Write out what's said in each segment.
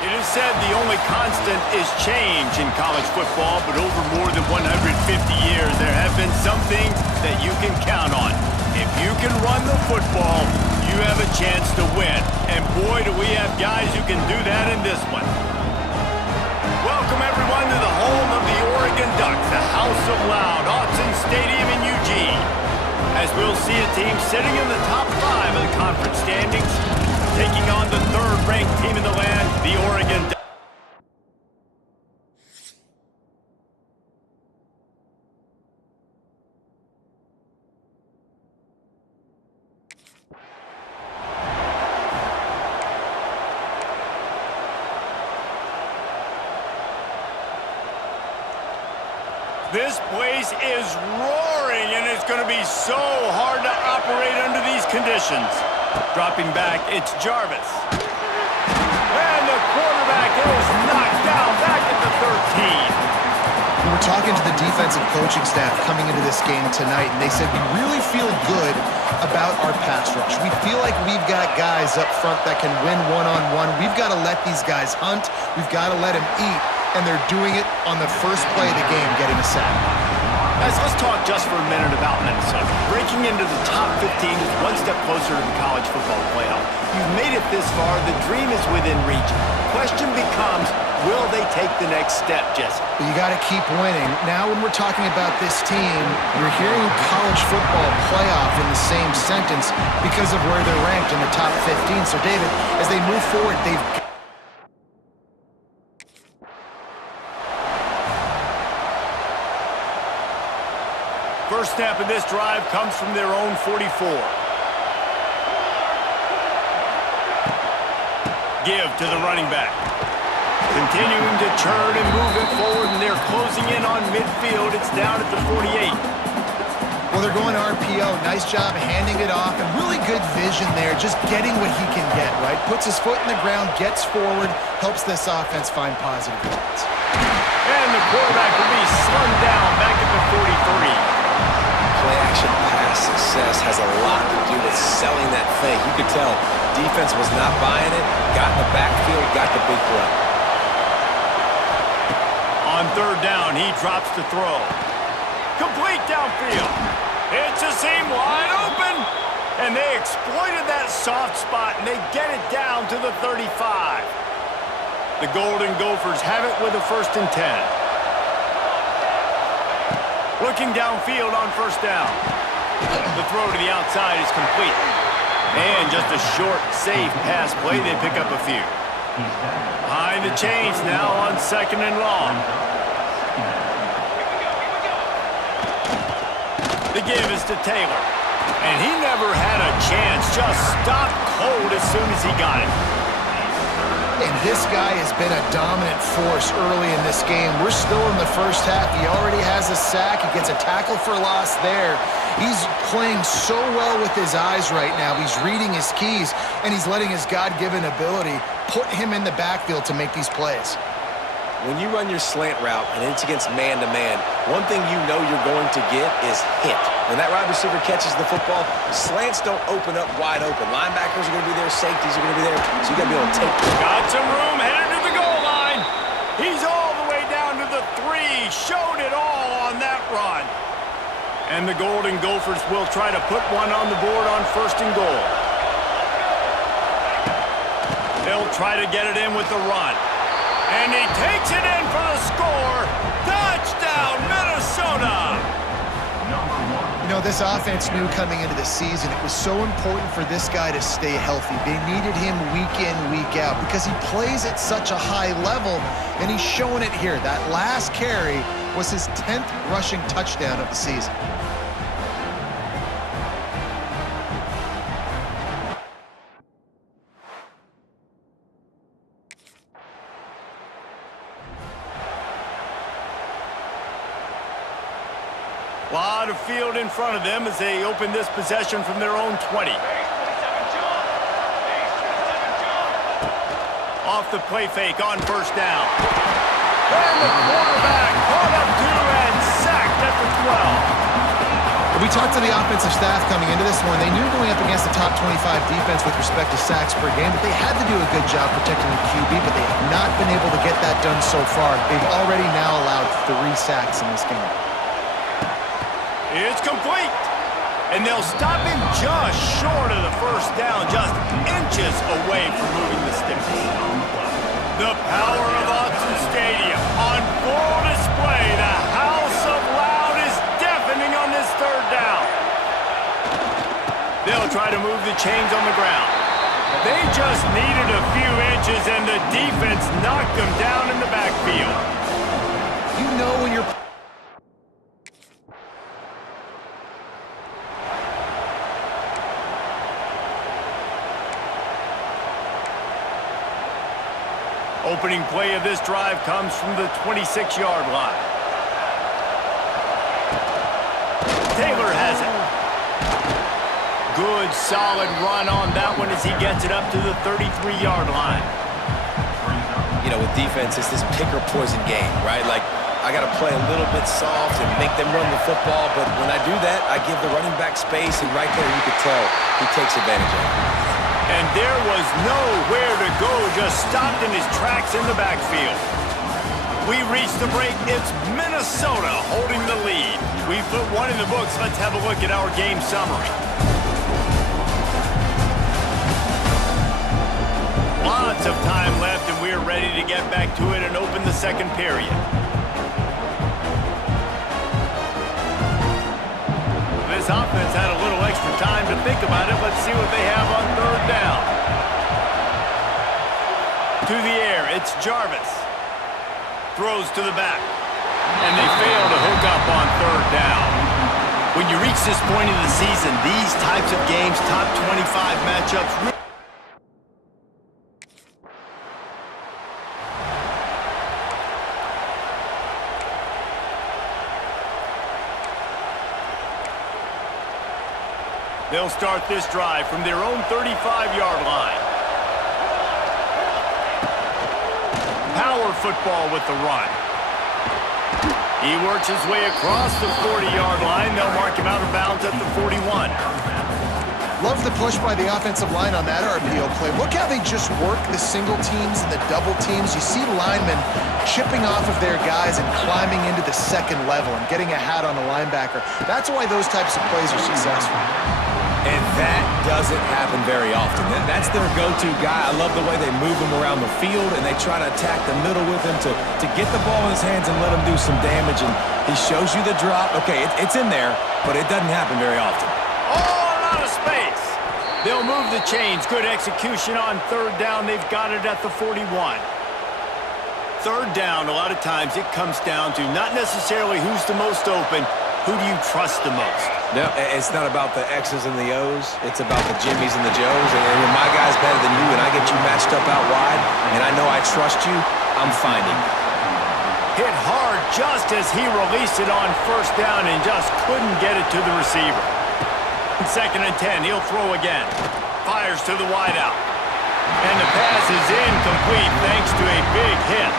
It is said the only constant is change in college football, but over more than 150 years, there have been some things that you can count on. If you can run the football, you have a chance to win. And boy, do we have guys who can do that in this one. Welcome, everyone, to the home of the Oregon Ducks, the House of Loud, Autzen Stadium in Eugene. As we'll see a team sitting in the top 5 of the conference standings, taking on the third-ranked team in the land, the Oregon Ducks. This place is roaring, and it's going to be so hard to operate under these conditions. Dropping back, it's Jarvis. And the quarterback is knocked down back at the 13. We were talking to the defensive coaching staff coming into this game tonight, and they said we really feel good about our pass rush. We feel like we've got guys up front that can win one-on-one. We've got to let these guys hunt. We've got to let them eat. And they're doing it on the first play of the game, getting a sack. Guys, let's talk just for a minute about Minnesota. Breaking into the top 15 is one step closer to the college football playoff. You've made it this far. The dream is within reach. Question becomes, will they take the next step, Jesse? But you got to keep winning. Now when we're talking about this team, you're hearing college football playoff in the same sentence because of where they're ranked in the top 15. So, David, as they move forward, they've First snap of this drive comes from their own 44. Give to the running back. Continuing to churn and move it forward, and they're closing in on midfield. It's down at the 48. Well, they're going RPO. Nice job handing it off, and really good vision there, just getting what he can get, right? Puts his foot in the ground, gets forward, helps this offense find positive points. And the quarterback will be slung down back at the 43. Play-action pass success has a lot to do with selling that fake. You could tell defense was not buying it, got in the backfield, got the big play. On third down, he drops to throw. Complete downfield. It's a seam wide open. And they exploited that soft spot, and they get it down to the 35. The Golden Gophers have it with a 1st and 10. Looking downfield on first down. The throw to the outside is complete. And just a short, safe pass play. They pick up a few. Behind the chains now on 2nd and long. The give is to Taylor. And he never had a chance. Just stopped cold as soon as he got it. And this guy has been a dominant force early in this game. We're still in the first half. He already has a sack. He gets a tackle for loss there. He's playing so well with his eyes right now. He's reading his keys, and he's letting his God-given ability put him in the backfield to make these plays. When you run your slant route and it's against man-to-man, one thing you know you're going to get is hit. When that wide receiver catches the football, slants don't open up wide open. Linebackers are going to be there, safeties are going to be there, so you got to be able to take them. Got some room, headed to the goal line. He's all the way down to the 3, showed it all on that run. And the Golden Gophers will try to put one on the board on 1st and goal. They'll try to get it in with the run. And he takes it in for the score. Touchdown, Minnesota! You know, this offense knew coming into the season it was so important for this guy to stay healthy. They needed him week in, week out because he plays at such a high level, and he's showing it here. That last carry was his 10th rushing touchdown of the season. A lot of field in front of them as they open this possession from their own 20. Off the play fake on first down. And the quarterback caught up to and sacked at the 12. We talked to the offensive staff coming into this one. They knew going up against the top 25 defense with respect to sacks per game that they had to do a good job protecting the QB, but they have not been able to get that done so far. They've already now allowed 3 sacks in this game. It's complete. And they'll stop him just short of the first down, just inches away from moving the sticks. The power of Autzen Stadium on full display. The House of Loud is deafening on this third down. They'll try to move the chains on the ground. They just needed a few inches, and the defense knocked them down in the backfield. You know when you're... Opening play of this drive comes from the 26-yard line. Taylor has it. Good, solid run on that one as he gets it up to the 33-yard line. You know, with defense, it's this pick-or-poison game, right? Like, I got to play a little bit soft and make them run the football, but when I do that, I give the running back space, and right there you could tell he takes advantage of it. And there was nowhere to go, just stopped in his tracks in the backfield. We reached the break. It's Minnesota holding the lead. We've put one in the books. Let's have a look at our game summary. Lots of time left, and we're ready to get back to it and open the second period. This offense had a little extra time to think about it. Let's see what they have on third down. To the air, it's Jarvis. Throws to the back. And they fail to hook up on third down. When you reach this point in the season, these types of games, top 25 matchups, they'll start this drive from their own 35-yard line. Power football with the run. He works his way across the 40-yard line. They'll mark him out of bounds at the 41. Love the push by the offensive line on that RPO play. Look how they just work the single teams and the double teams. You see linemen chipping off of their guys and climbing into the second level and getting a hat on the linebacker. That's why those types of plays are successful. And that doesn't happen very often. That's their go-to guy. I love the way they move him around the field, and they try to attack the middle with him to get the ball in his hands and let him do some damage. And he shows you the drop. Okay, it's in there, but it doesn't happen very often. Oh, out of space. They'll move the chains. Good execution on third down. They've got it at the 41. Third down, a lot of times it comes down to not necessarily who's the most open, who do you trust the most? No, it's not about the X's and the O's. It's about the Jimmies and the Joes. And when my guy's better than you and I get you matched up out wide and I know I trust you, I'm finding you. Hit hard just as he released it on first down and just couldn't get it to the receiver. Second and 10, he'll throw again. Fires to the wideout. And the pass is incomplete thanks to a big hit.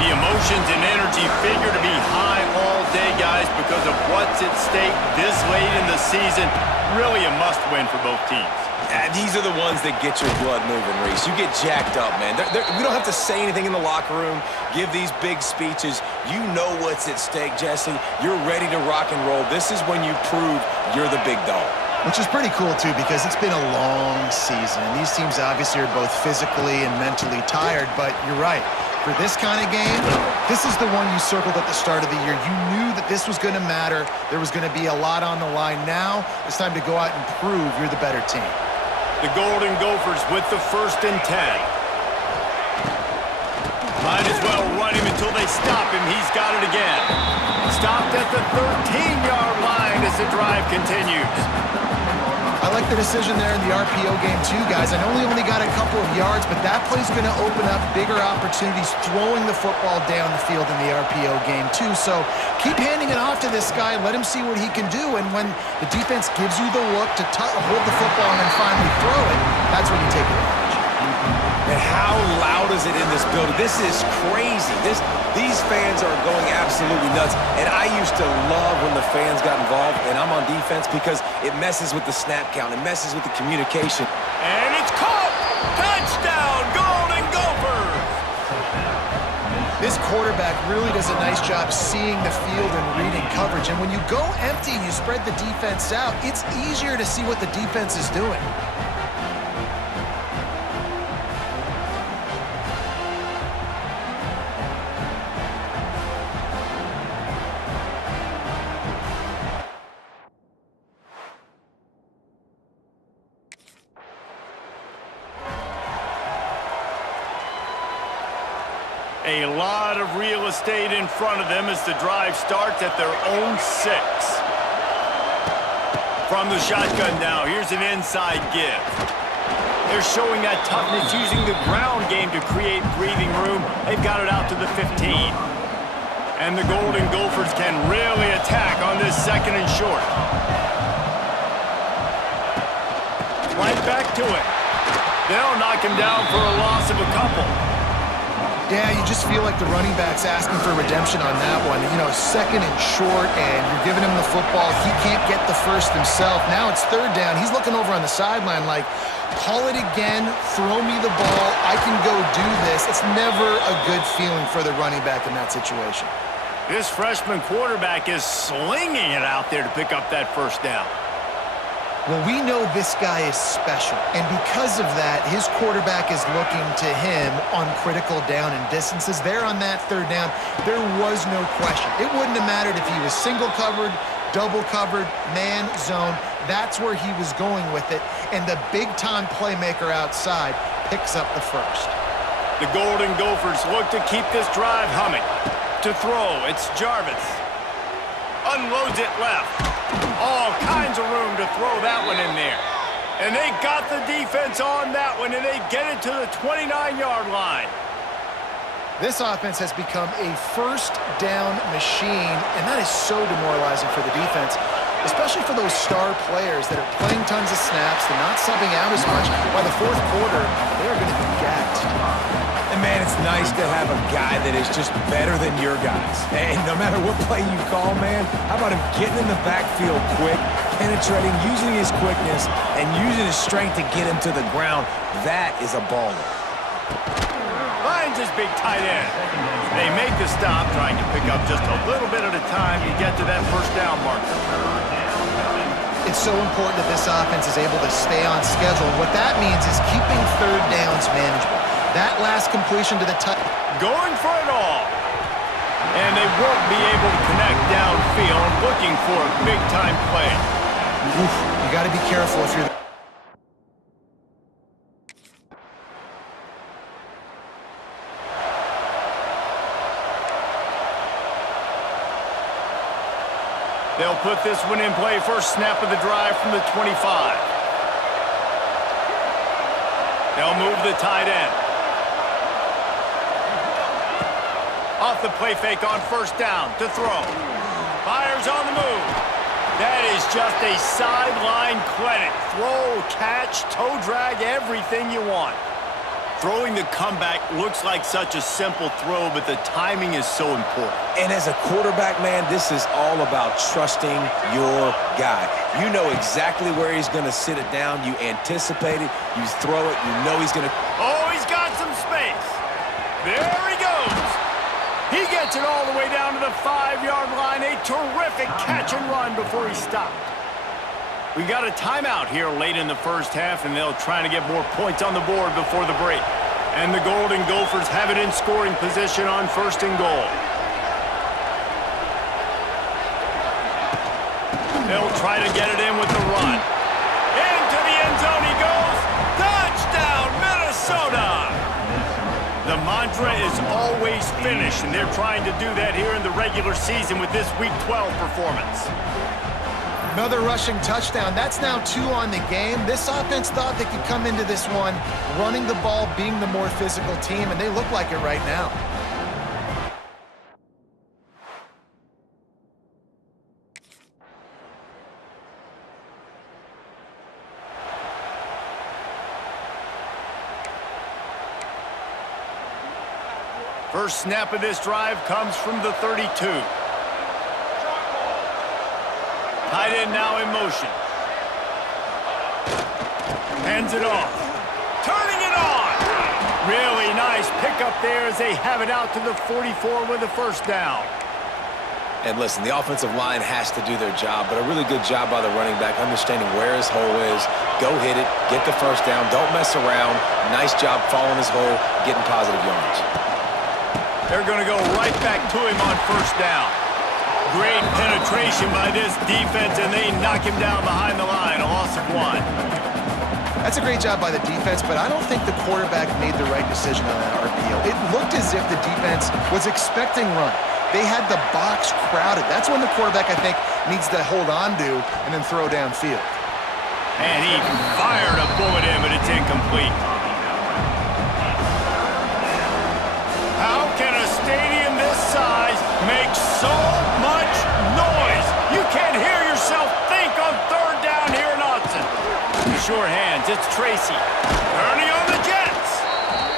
The emotions and energy figure to be high all day, guys, because of what's at stake this late in the season. Really a must-win for both teams. These are the ones that get your blood moving, Reese. You get jacked up, man. We don't have to say anything in the locker room, give these big speeches. You know what's at stake, Jesse. You're ready to rock and roll. This is when you prove you're the big dog. Which is pretty cool, too, because it's been a long season. And these teams obviously are both physically and mentally tired, but you're right. For this kind of game, this is the one you circled at the start of the year. You knew that this was going to matter. There was going to be a lot on the line. Now it's time to go out and prove you're the better team. The Golden Gophers with the 1st and 10. Might as well run him until they stop him. He's got it again. Stopped at the 13-yard line as the drive continues. I like the decision there in the RPO game too, guys. I know he only got a couple of yards, but that play's going to open up bigger opportunities throwing the football down the field in the RPO game too. So keep handing it off to this guy. Let him see what he can do. And when the defense gives you the look to hold the football and then finally throw it, that's when you take advantage. And how loud is it in this building. This is crazy. These fans are going absolutely nuts. And I used to love when the fans got involved, and I'm on defense because it messes with the snap count. It messes with the communication. And it's caught! Touchdown, Golden Gophers! This quarterback really does a nice job seeing the field and reading coverage. And when you go empty and you spread the defense out, it's easier to see what the defense is doing. A lot of real estate in front of them as the drive starts at their own 6. From the shotgun now, here's an inside give. They're showing that toughness using the ground game to create breathing room. They've got it out to the 15. And the Golden Gophers can really attack on this 2nd and short. Right back to it. They'll knock him down for a loss of a couple. Yeah, you just feel like the running back's asking for redemption on that one. You know, 2nd and short, and you're giving him the football. He can't get the first himself. Now it's 3rd down. He's looking over on the sideline like, call it again, throw me the ball, I can go do this. It's never a good feeling for the running back in that situation. This freshman quarterback is slinging it out there to pick up that first down. Well, we know this guy is special, and because of that, his quarterback is looking to him on critical down and distances. There on that 3rd down, there was no question. It wouldn't have mattered if he was single covered, double covered, man, zone. That's where he was going with it, and the big-time playmaker outside picks up the first. The Golden Gophers look to keep this drive humming. To throw, it's Jarvis. Unloads it left. All kinds of room to throw that one in there. And they got the defense on that one, and they get it to the 29-yard line. This offense has become a first down machine, and that is so demoralizing for the defense, especially for those star players that are playing tons of snaps. They're not subbing out as much. By the 4th quarter, they are going to be gassed. And, man, it's nice to have a guy that is just better than your guys. And no matter what play you call, man, how about him getting in the backfield quick, penetrating, using his quickness, and using his strength to get him to the ground? That is a baller. Finds his big tight end. They make the stop, trying to pick up just a little bit at a time to get to that first down marker. It's so important that this offense is able to stay on schedule. What that means is keeping 3rd downs manageable. That last completion to the tight end. Going for it all. And they won't be able to connect downfield, looking for a big-time play. Oof, you got to be careful if you're... They'll put this one in play. First snap of the drive from the 25. They'll move the tight end. Off the play fake on first down to throw. Fires on the move. That is just a sideline credit. Throw, catch, toe drag, everything you want. Throwing the comeback looks like such a simple throw, but the timing is so important. And as a quarterback, man, this is all about trusting your guy. You know exactly where he's going to sit it down. You anticipate it. You throw it. You know he's going to... Oh, he's got some space. There he goes. He gets it all the way down to the 5-yard line. A terrific catch and run before he stopped. We got a timeout here late in the first half, and they'll try to get more points on the board before the break. And the Golden Gophers have it in scoring position on 1st and goal. They'll try to get it in with the run. Into the end zone he goes. Touchdown, Minnesota! The mantra is always finish, and they're trying to do that here in the regular season with this Week 12 performance. Another rushing touchdown. That's now 2 on the game. This offense thought they could come into this one running the ball, being the more physical team, and they look like it right now. First snap of this drive comes from the 32. Tight end now in motion. Hands it off. Turning it on. Really nice pickup there as they have it out to the 44 with a first down. And listen, the offensive line has to do their job, but a really good job by the running back, understanding where his hole is. Go hit it, get the first down, don't mess around. Nice job following his hole, getting positive yards. They're going to go right back to him on first down. Great penetration by this defense, and they knock him down behind the line, a loss of 1. That's a great job by the defense, but I don't think the quarterback made the right decision on that RPO. It looked as if the defense was expecting run. They had the box crowded. That's when the quarterback, I think, needs to hold on to and then throw downfield. And he fired a bullet in, but it's incomplete. How can a stadium this size make so much noise? You can't hear yourself think on third down here in Austin. Sure hands, it's Tracy. Turning on the Jets.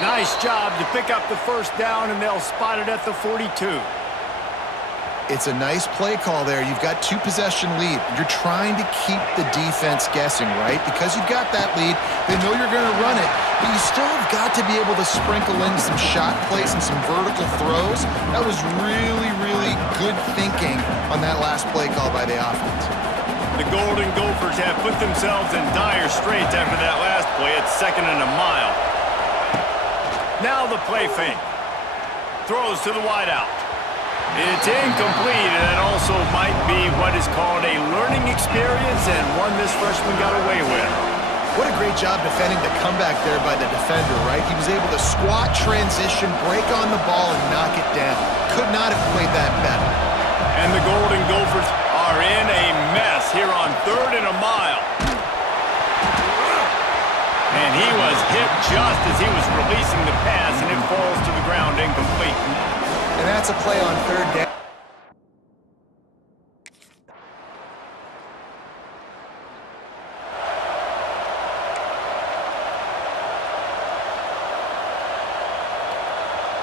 Nice job to pick up the first down, and they'll spot it at the 42. It's a nice play call there. You've got 2-possession lead. You're trying to keep the defense guessing, right? Because you've got that lead, they know you're going to run it, but you still have got to be able to sprinkle in some shot plays and some vertical throws. That was really, really good thinking on that last play call by the offense. The Golden Gophers have put themselves in dire straits after that last play. It's 2nd and a mile. Now the play fake. Throws to the wideout. It's incomplete, and that also might be what is called a learning experience and one this freshman got away with. What a great job defending the comeback there by the defender, right? He was able to squat, transition, break on the ball, and knock it down. Could not have played that better. And the Golden Gophers are in a mess here on 3rd and a mile. And he was hit just as he was releasing the pass, and it falls to the ground incomplete. And that's a play on 3rd down.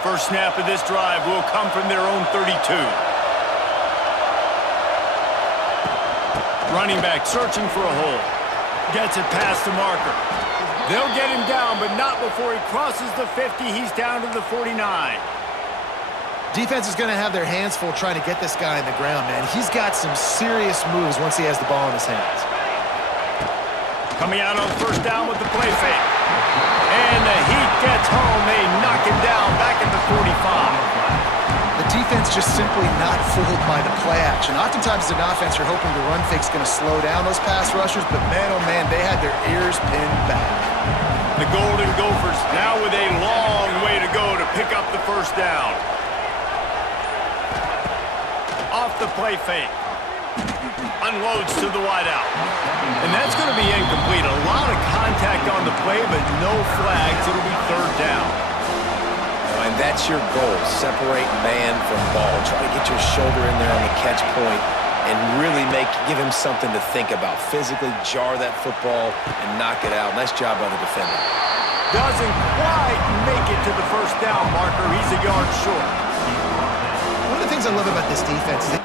First snap of this drive will come from their own 32. Running back searching for a hole. Gets it past the marker. They'll get him down, but not before he crosses the 50. He's down to the 49. Defense is going to have their hands full trying to get this guy on the ground, man. He's got some serious moves once he has the ball in his hands. Coming out on first down with the play fake. And the heat gets home. They knock him down back at the 45. The defense just simply not fooled by the play action. Oftentimes as an offense, you're hoping the run fake's going to slow down those pass rushers, but man, oh man, they had their ears pinned back. The Golden Gophers now with a long way to go to pick up the first down. Off the play fake. Unloads to the wideout. And that's going to be incomplete. A lot of contact on the play, but no flags. It'll be 3rd down. And that's your goal. Separate man from ball. Try to get your shoulder in there on the catch point and really give him something to think about. Physically jar that football and knock it out. Nice job by the defender. Doesn't quite make it to the first down marker. He's a yard short. One of the things I love about this defense is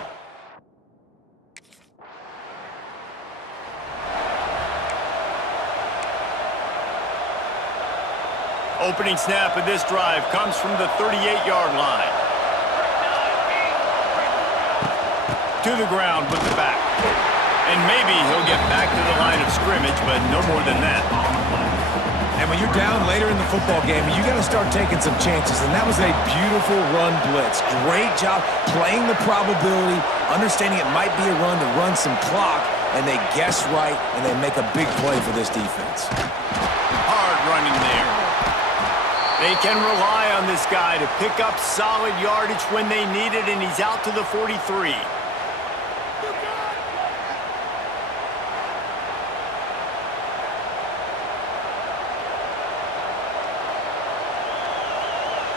opening snap of this drive comes from the 38-yard line. To the ground with the back. And maybe he'll get back to the line of scrimmage, but no more than that. And when you're down later in the football game, you got to start taking some chances. And that was a beautiful run blitz. Great job playing the probability, understanding it might be a run to run some clock, and they guess right, and they make a big play for this defense. Hard running there. They can rely on this guy to pick up solid yardage when they need it, and he's out to the 43.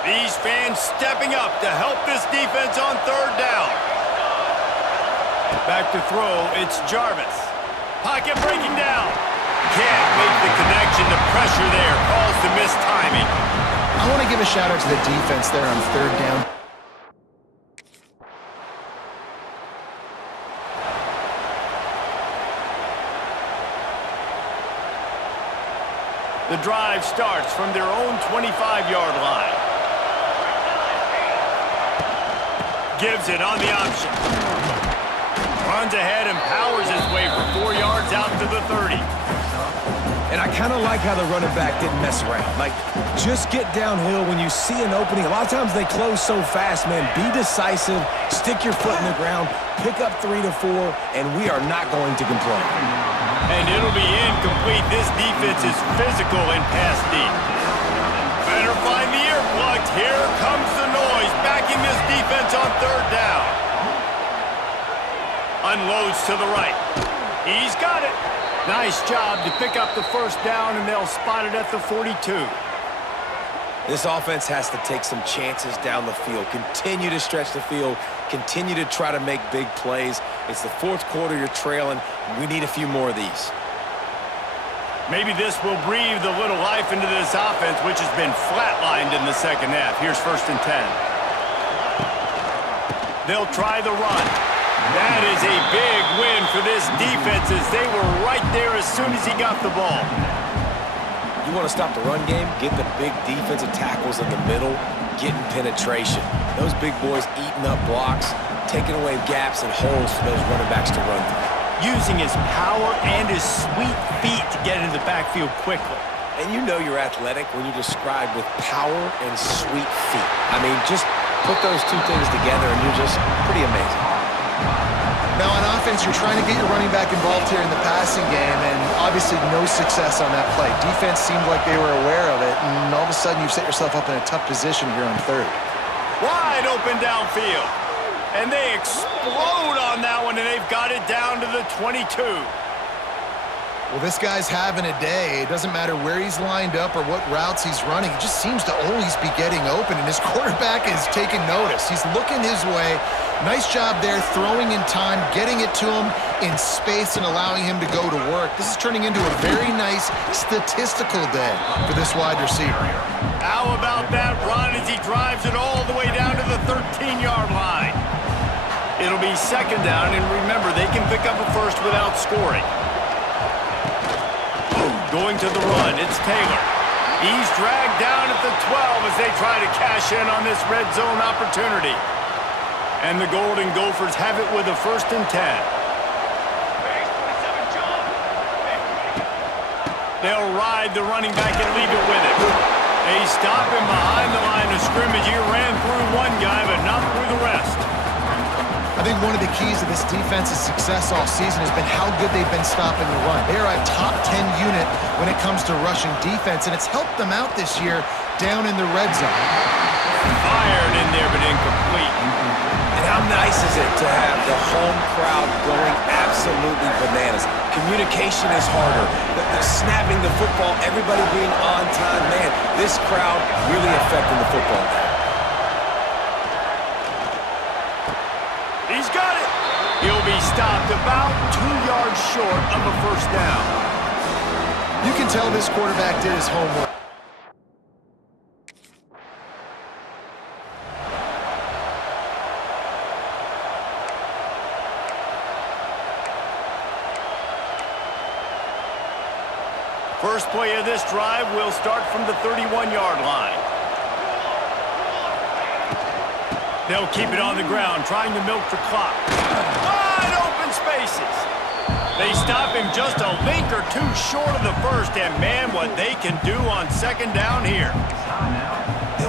These fans stepping up to help this defense on 3rd down. Back to throw, it's Jarvis. Pocket breaking down. Can't make the connection. The pressure there caused the missed timing. I want to give a shout-out to the defense there on third down. The drive starts from their own 25-yard line. Gives it on the option. Runs ahead and powers his way for 4 yards out to the 30. And I kind of like how the running back didn't mess around. Like, just get downhill when you see an opening. A lot of times they close so fast, man. Be decisive, stick your foot in the ground, pick up 3 to 4, and we are not going to complain. And it'll be incomplete. This defense is physical and pass deep. Better find the earplugs. Here comes the noise, backing this defense on third down. Unloads to the right. He's got it. Nice job to pick up the first down, and they'll spot it at the 42. This offense has to take some chances down the field. Continue to stretch the field. Continue to try to make big plays. It's the fourth quarter, you're trailing. We need a few more of these. Maybe this will breathe a little life into this offense, which has been flatlined in the second half. Here's 1st and 10. They'll try the run. That is a big win for this defense as they were right there as soon as he got the ball. You want to stop the run game? Get the big defensive tackles in the middle, getting penetration. Those big boys eating up blocks, taking away gaps and holes for those running backs to run through. Using his power and his sweet feet to get into the backfield quickly. And you know you're athletic when you describe with power and sweet feet. I mean, just put those two things together and you're just pretty amazing. Now on offense, you're trying to get your running back involved here in the passing game, and obviously no success on that play. Defense seemed like they were aware of it, and all of a sudden you've set yourself up in a tough position here on third. Wide open downfield. And they explode on that one, and they've got it down to the 22. Well, this guy's having a day. It doesn't matter where he's lined up or what routes he's running. He just seems to always be getting open, and his quarterback is taking notice. He's looking his way. Nice job there, throwing in time, getting it to him in space and allowing him to go to work. This is turning into a very nice statistical day for this wide receiver. How about that run as he drives it all the way down to the 13-yard line? It'll be 2nd down, and remember, they can pick up a first without scoring. Going to the run, it's Taylor. He's dragged down at the 12 as they try to cash in on this red zone opportunity. And the Golden Gophers have it with a 1st and 10. They'll ride the running back and leave it with him. They stop him behind the line of scrimmage. He ran through one guy, but not through the rest. I think one of the keys to this defense's success all season has been how good they've been stopping the run. They are a top 10 unit when it comes to rushing defense, and it's helped them out this year down in the red zone. Fired in there, but incomplete. And how nice is it to have the home crowd going absolutely bananas? Communication is harder. The snapping the football, everybody being on time. Man, this crowd really affecting the football game. He's got it. He'll be stopped about 2 yards short of a 1st down. You can tell this quarterback did his homework. First play of this drive will start from the 31-yard line. They'll keep it on the ground, trying to milk the clock. Wide open spaces. They stop him just a link or two short of the first, and man, what they can do on 2nd down here.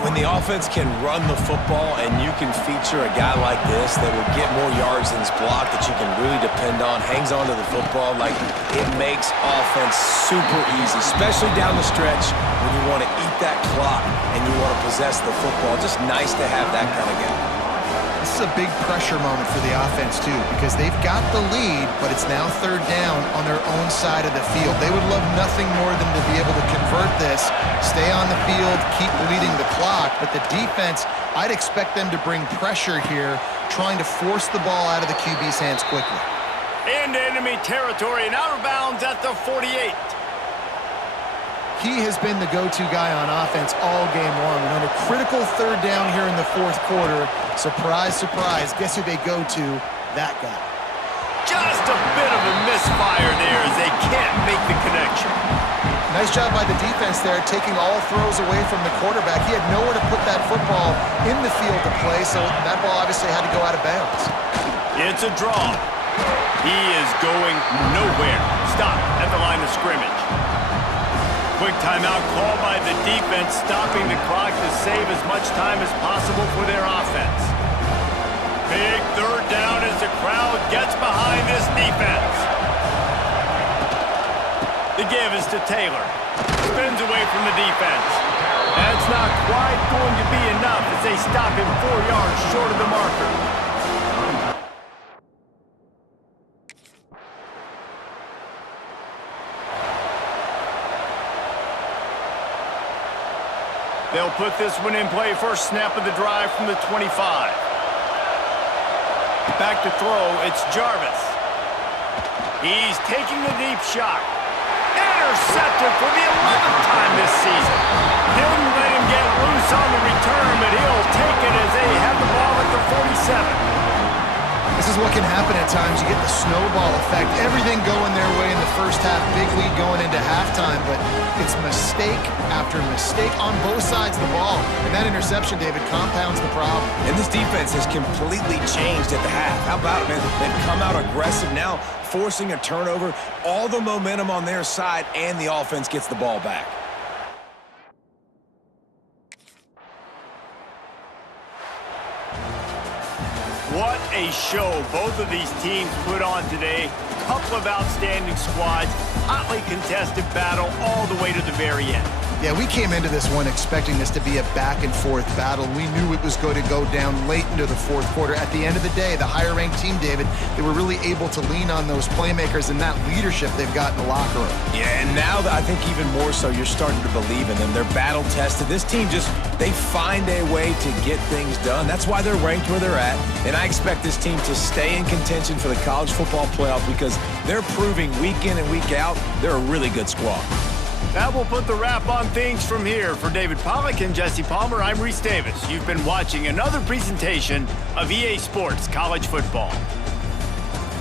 When the offense can run the football and you can feature a guy like this that will get more yards than his block that you can really depend on, hangs on to the football, like it makes offense super easy, especially down the stretch when you want to eat that clock and you want to possess the football. Just nice to have that kind of guy. This is a big pressure moment for the offense, too, because they've got the lead, but it's now 3rd down on their own side of the field. They would love nothing more than to be able to convert this, stay on the field, keep leading the clock, but the defense, I'd expect them to bring pressure here, trying to force the ball out of the QB's hands quickly. Into enemy territory and out of bounds at the 48. He has been the go-to guy on offense all game long. And on a critical third down here in the fourth quarter, surprise, surprise, guess who they go to? That guy. Just a bit of a misfire there as they can't make the connection. Nice job by the defense there, taking all throws away from the quarterback. He had nowhere to put that football in the field to play, so that ball obviously had to go out of bounds. It's a draw. He is going nowhere. Stop at the line of scrimmage. Quick timeout call by the defense, stopping the clock to save as much time as possible for their offense. Big third down as the crowd gets behind this defense. The give is to Taylor. Spins away from the defense. That's not quite going to be enough as they stop him 4 yards short of the marker. They'll put this one in play. First snap of the drive from the 25. Back to throw, it's Jarvis. He's taking a deep shot. Intercepted for the 11th time this season. Didn't let him get loose on the return, but he'll take it as they have the ball at the 47. This is what can happen at times. You get the snowball effect. Everything going their way in the first half. Big lead going into halftime, but it's mistake after mistake on both sides of the ball. And that interception, David, compounds the problem. And this defense has completely changed at the half. How about it, man? They've come out aggressive now, forcing a turnover. All the momentum on their side, and the offense gets the ball back. What a show both of these teams put on today. Couple of outstanding squads, hotly contested battle all the way to the very end. Yeah, we came into this one expecting this to be a back-and-forth battle. We knew it was going to go down late into the fourth quarter. At the end of the day, the higher-ranked team, David, they were really able to lean on those playmakers and that leadership they've got in the locker room. Yeah, and now I think even more so, you're starting to believe in them. They're battle-tested. This team they find a way to get things done. That's why they're ranked where they're at. And I expect this team to stay in contention for the college football playoff because they're proving week in and week out they're a really good squad. That will put the wrap on things from here. For David Pollack and Jesse Palmer, I'm Reese Davis. You've been watching another presentation of EA Sports College Football.